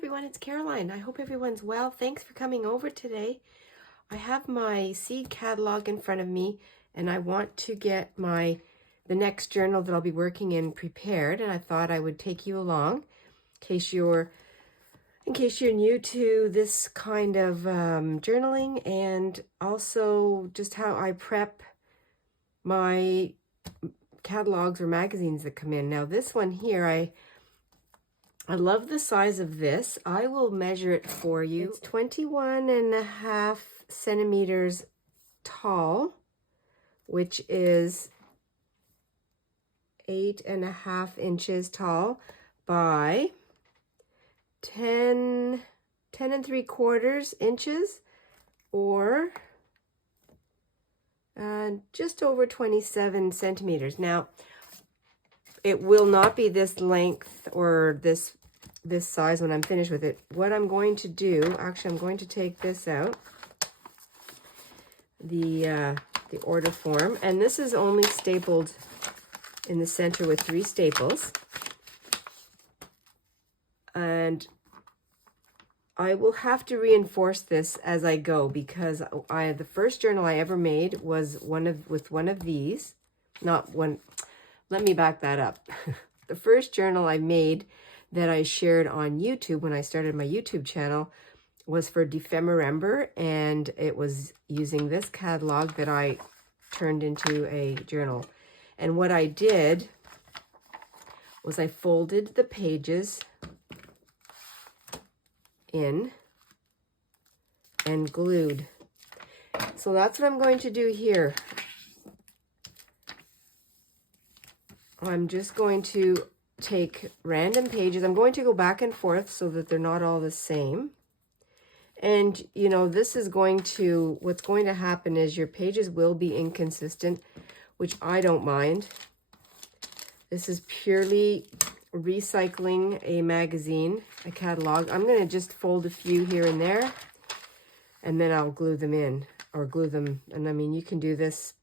everyone, it's Caroline. I hope everyone's well. Thanks for coming over today. I have my seed catalog in front of me and I want to get the next journal that I'll be working in prepared, and I thought I would take you along in case you're new to this kind of journaling, and also just how I prep my catalogs or magazines that come in. Now this one here, I love the size of this. I will measure it for you. It's 21.5 centimeters tall, which is 8.5 inches tall by 10 3/4 inches, or just over 27 centimeters. Now, it will not be this length or this size when I'm finished with it. What I'm going to do, actually, I'm going to take this out, the order form, and this is only stapled in the center with 3 staples. And I will have to reinforce this as I go, because the first journal I ever made was with one of these. Not one, let me back that up. The first journal I made that I shared on YouTube when I started my YouTube channel was for Defemorember, and it was using this catalog that I turned into a journal. And what I did was I folded the pages in and glued. So that's what I'm going to do here. I'm just going to take random pages. I'm going to go back and forth so that they're not all the same. And, you know, this is what's going to happen is your pages will be inconsistent, which I don't mind. This is purely recycling a magazine, a catalog. I'm going to just fold a few here and there, and then I'll glue them in, or glue them. And I mean, you can do this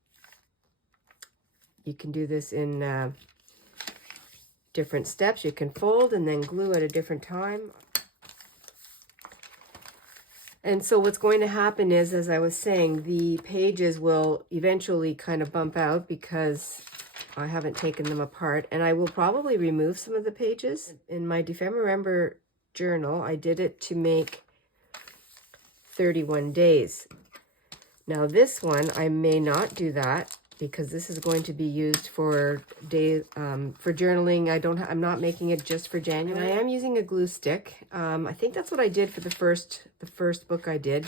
in different steps. You can fold and then glue at a different time. And so what's going to happen is, as I was saying, the pages will eventually kind of bump out because I haven't taken them apart, and I will probably remove some of the pages. In my Defemorember journal, I did it to make 31 days. Now this one, I may not do that, because this is going to be used for journaling. I'm not making it just for January. I am using a glue stick. I think that's what I did for the first book I did.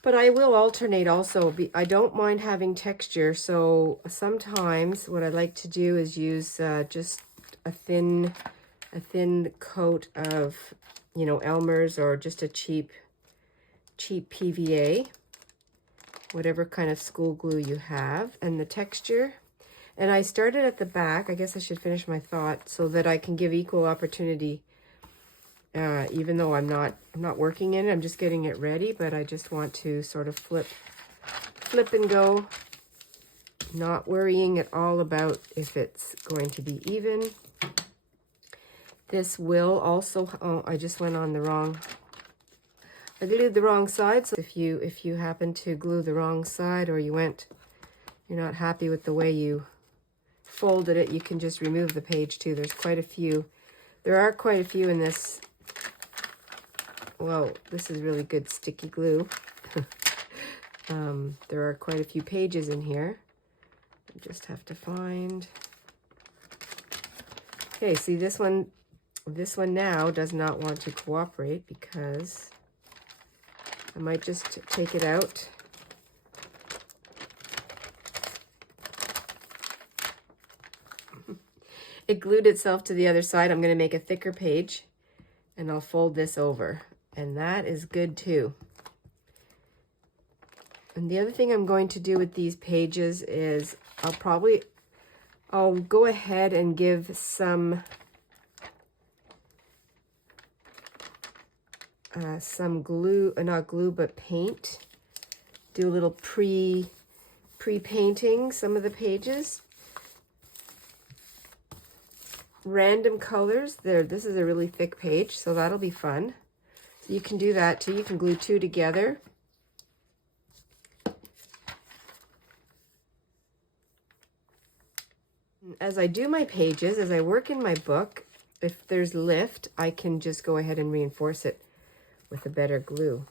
But I will alternate also. I don't mind having texture, so sometimes what I like to do is use just a thin coat of, you know, Elmer's, or just a cheap PVA, whatever kind of school glue you have, and the texture. And I started at the back. I guess I should finish my thought so that I can give equal opportunity. Even though I'm not working in it, I'm just getting it ready, but I just want to sort of flip and go, not worrying at all about if it's going to be even. This will also, oh, I just went on the wrong, I glued the wrong side. So if you happen to glue the wrong side, or you're not happy with the way you folded it, you can just remove the page too. There are quite a few in this. Whoa, this is really good sticky glue. There are quite a few pages in here. I just have to find. Okay, see this one now does not want to cooperate, because I might just take it out. It glued itself to the other side. I'm going to make a thicker page, and I'll fold this over. And that is good too. And the other thing I'm going to do with these pages is I'll go ahead and give some glue, not glue, but paint. Do a little pre-painting some of the pages. random colors. There, this is a really thick page, so that'll be fun. So you can do that too. You can glue two together. As I do my pages, as I work in my book, if there's lift, I can just go ahead and reinforce it with a better glue.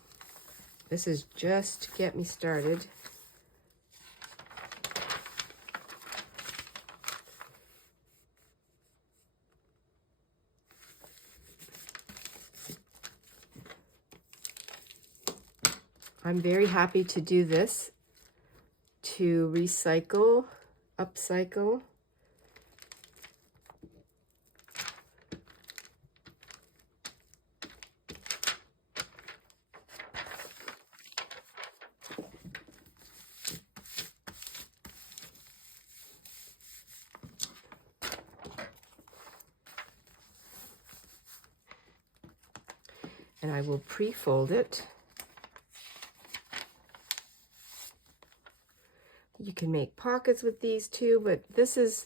This is just to get me started. I'm very happy to do this, to recycle, upcycle. And I will pre-fold it. You can make pockets with these too, but this is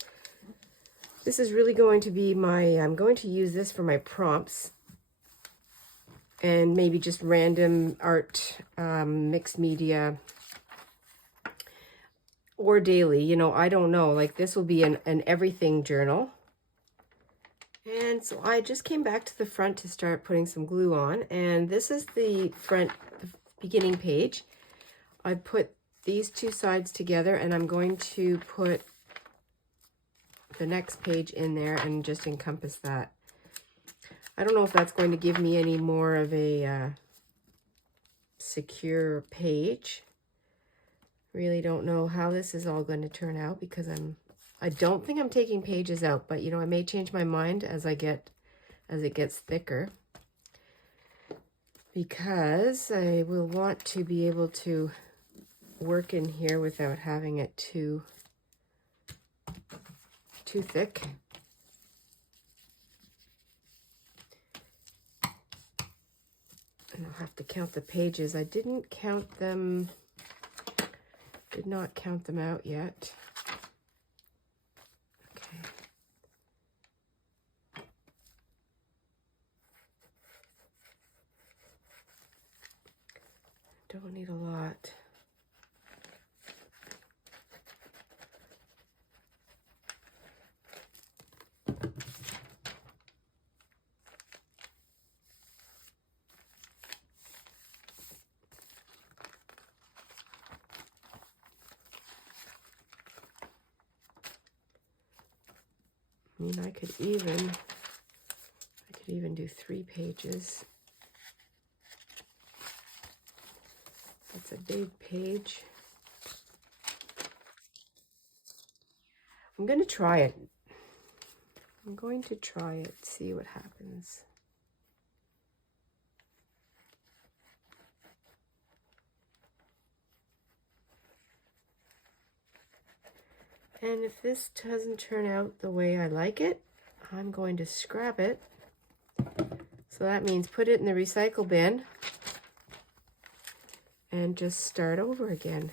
really going to be my, I'm going to use this for my prompts and maybe just random art, mixed media, or daily, you know, I don't know. Like this will be an everything journal. And so I just came back to the front to start putting some glue on, and this is the front, the beginning page. I put these two sides together, and I'm going to put the next page in there and just encompass that. I don't know if that's going to give me any more of a secure page. Really don't know how this is all going to turn out, because I don't think I'm taking pages out, but you know, I may change my mind as it gets thicker, because I will want to be able to work in here without having it too thick. And I'll have to count the pages. I didn't count them, did not count them out yet. Okay. Don't need a lot. I mean, I could even do 3 pages. That's a big page. I'm going to try it. I'm going to try it, see what happens. And if this doesn't turn out the way I like it, I'm going to scrap it. So that means put it in the recycle bin and just start over again.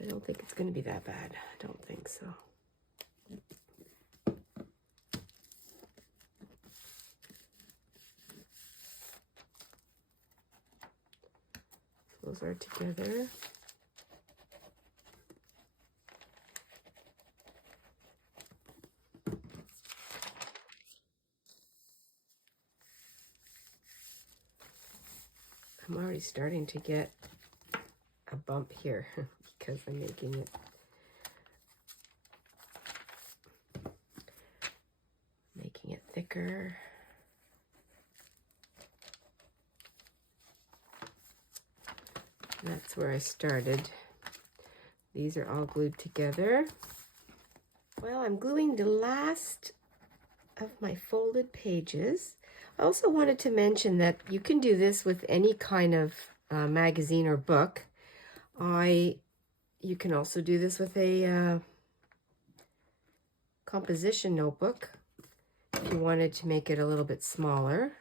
I don't think it's going to be that bad. I don't think so. Those are together. I'm already starting to get a bump here because I'm making it thicker. That's where I started. These are all glued together. Well, I'm gluing the last of my folded pages. I also wanted to mention that you can do this with any kind of magazine or book. You can also do this with a composition notebook if you wanted to make it a little bit smaller.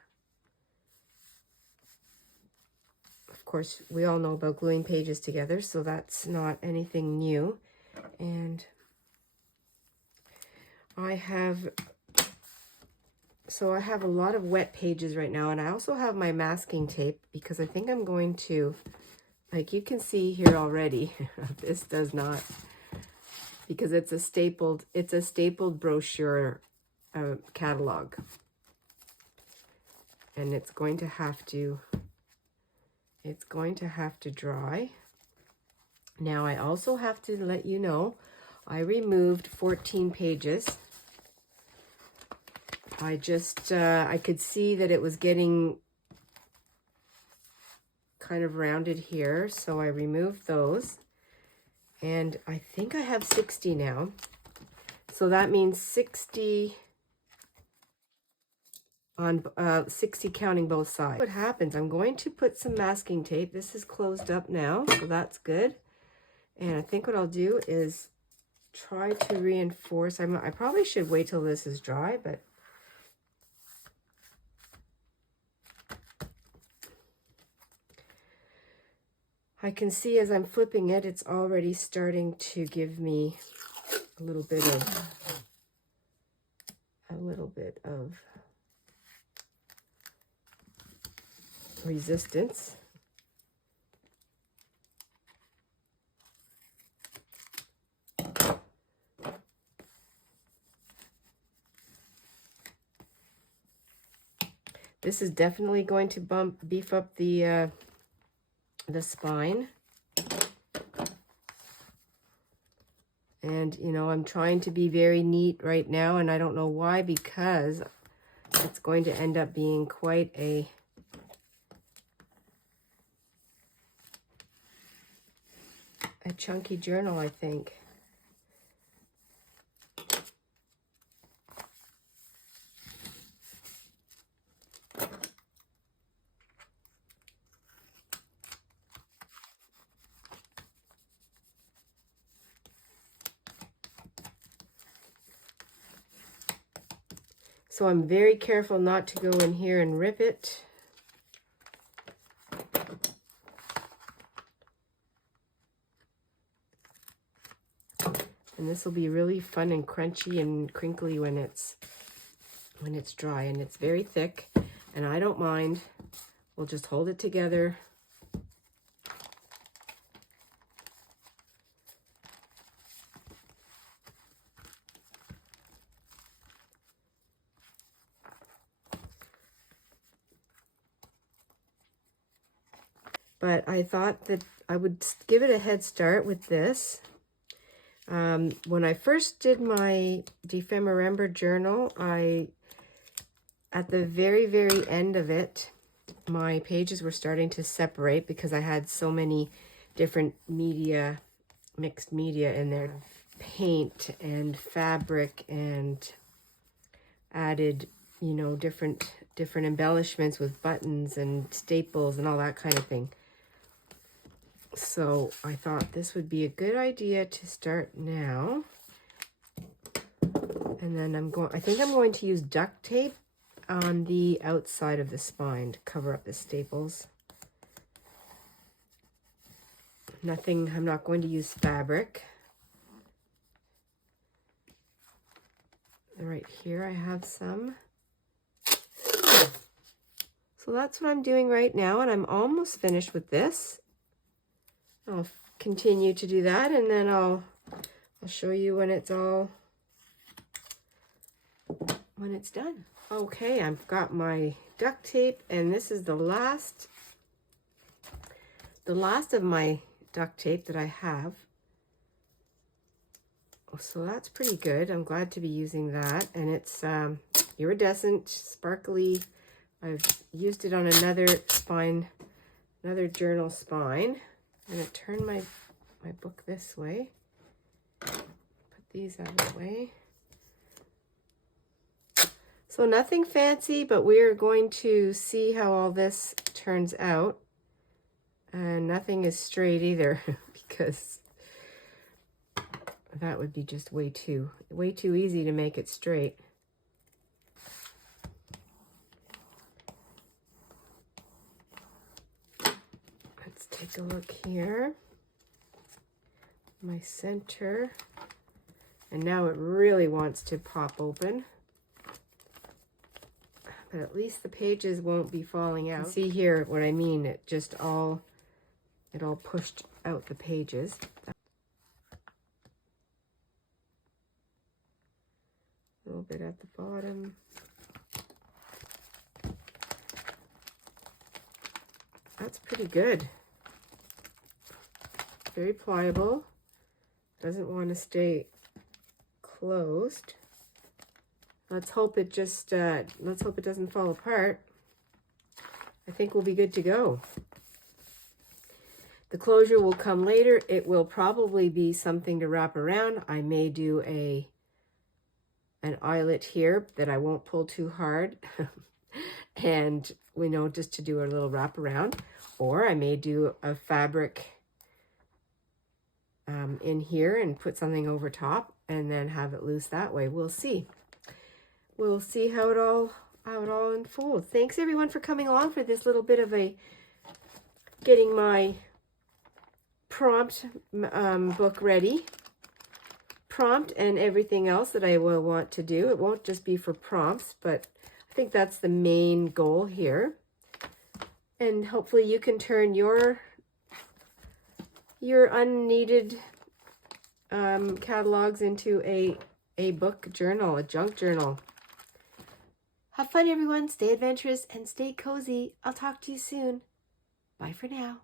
Of course, we all know about gluing pages together, so that's not anything new. And I have a lot of wet pages right now, and I also have my masking tape because I think I'm going to, like you can see here already, this does not, because it's a stapled brochure catalog, and it's going to have to dry. Now I also have to let you know I removed 14 pages. I could see that it was getting kind of rounded here, so I removed those. And I think I have 60 now. So that means 60 on 60 counting both sides. What happens, I'm going to put some masking tape. This is closed up now, so that's good. And I think what I'll do is try to reinforce. I probably should wait till this is dry, but I can see as I'm flipping it, it's already starting to give me a little bit of resistance. This is definitely going to beef up the spine. And, you know, I'm trying to be very neat right now, and I don't know why, because it's going to end up being quite a chunky journal, I think. So I'm very careful not to go in here and rip it. And this will be really fun and crunchy and crinkly when it's dry, and it's very thick, and I don't mind. We'll just hold it together. But I thought that I would give it a head start with this. When I first did my Defemember journal, at the very, very end of it, my pages were starting to separate because I had so many different media, mixed media in there. Paint and fabric, and added, you know, different embellishments with buttons and staples and all that kind of thing. So I thought this would be a good idea to start now. And then I think I'm going to use duct tape on the outside of the spine to cover up the staples. I'm not going to use fabric. Right here I have some. So that's what I'm doing right now, and I'm almost finished with this. I'll continue to do that, and then I'll show you when it's done. Okay, I've got my duct tape, and this is the last of my duct tape that I have. So that's pretty good. I'm glad to be using that, and it's iridescent, sparkly. I've used it on another spine, another journal spine. I'm going to turn my book this way. Put these out of the way. So nothing fancy, but we're going to see how all this turns out. And nothing is straight either, because that would be just way too easy to make it straight. Let's take a look here. My center. And now it really wants to pop open. But at least the pages won't be falling out. See here what I mean, it all pushed out the pages. A little bit at the bottom. That's pretty good. Very pliable. Doesn't want to stay closed. Let's hope it doesn't fall apart. I think we'll be good to go. The closure will come later. It will probably be something to wrap around. I may do an eyelet here that I won't pull too hard. And we know, just to do a little wrap around. Or I may do a fabric in here and put something over top and then have it loose that way. We'll see. We'll see how it all unfolds. Thanks everyone for coming along for this little bit of a getting my prompt book ready. Prompt and everything else that I will want to do. It won't just be for prompts, but I think that's the main goal here. And hopefully you can turn your unneeded catalogs into a book journal, a junk journal. Have fun, everyone. Stay adventurous and stay cozy. I'll talk to you soon. Bye for now.